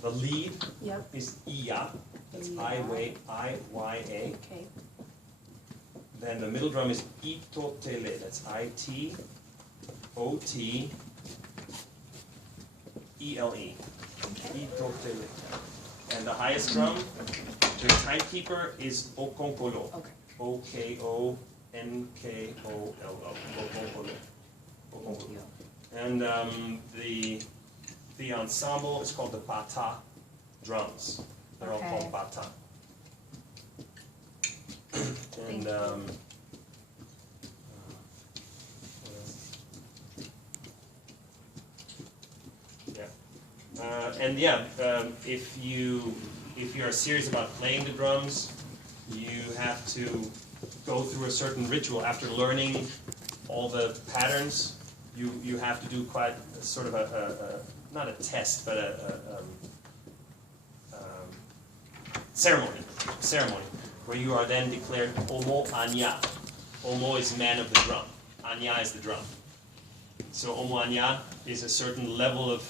The lead Yep. is Iya. That's Iya. I-Y-A. Okay. Then the middle drum is Itotele. That's I-T-O-T-E-L-E. Okay. Itotele. And the highest drum, the timekeeper, is Okonkolo. Okay. O-K-O-N-K-O-L-O. Okonkolo. Okonkolo. And the ensemble is called the bata drums. They're all called bata. And if you're serious about playing the drums, you have to go through a certain ritual. After learning all the patterns, you have to do quite a, sort of a not a test, but a ceremony, where you are then declared Omo Anya. Omo is man of the drum. Anya is the drum. So Omo Anya is a certain level of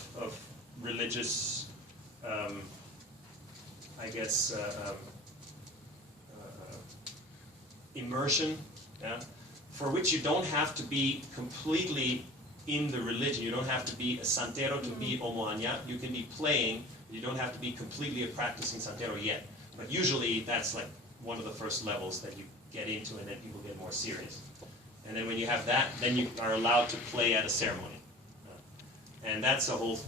religious, immersion, yeah, for which you don't have to be completely in the religion. You don't have to be a santero to be Omo Anya. You can be playing. You don't have to be completely a practicing santero yet. But usually that's like one of the first levels that you get into, and then people get more serious. And then when you have that, then you are allowed to play at a ceremony. And that's a whole,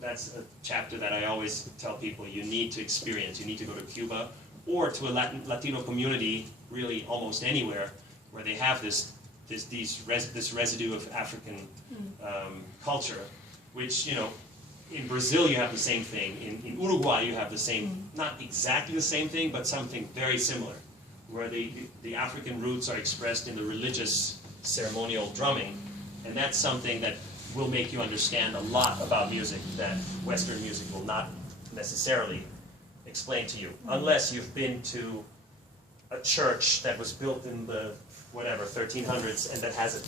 that's a chapter that I always tell people you need to experience. You need to go to Cuba or to a Latino community, really almost anywhere, where they have this residue of African culture, which, in Brazil you have the same thing. In Uruguay you have the same, not exactly the same thing, but something very similar, where the African roots are expressed in the religious ceremonial drumming, and that's something that will make you understand a lot about music that Western music will not necessarily explain to you, unless you've been to a church that was built in the, 1300s, and that has a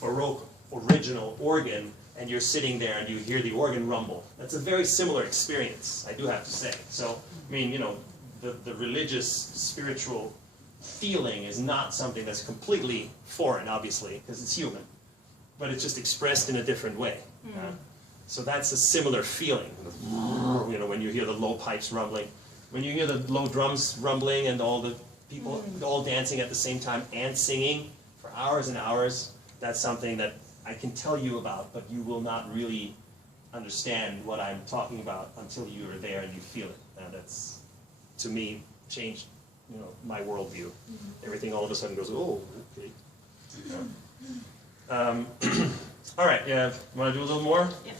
Baroque original organ, and you're sitting there and you hear the organ rumble. That's a very similar experience, I do have to say. So, the religious, spiritual feeling is not something that's completely foreign, obviously, because it's human. But it's just expressed in a different way. So that's a similar feeling, when you hear the low pipes rumbling. When you hear the low drums rumbling and all the people all dancing at the same time and singing for hours and hours, that's something that I can tell you about, but you will not really understand what I'm talking about until you are there and you feel it. And that's, to me, changed my worldview. Everything all of a sudden goes, oh, okay. All right, want to do a little more? Yeah.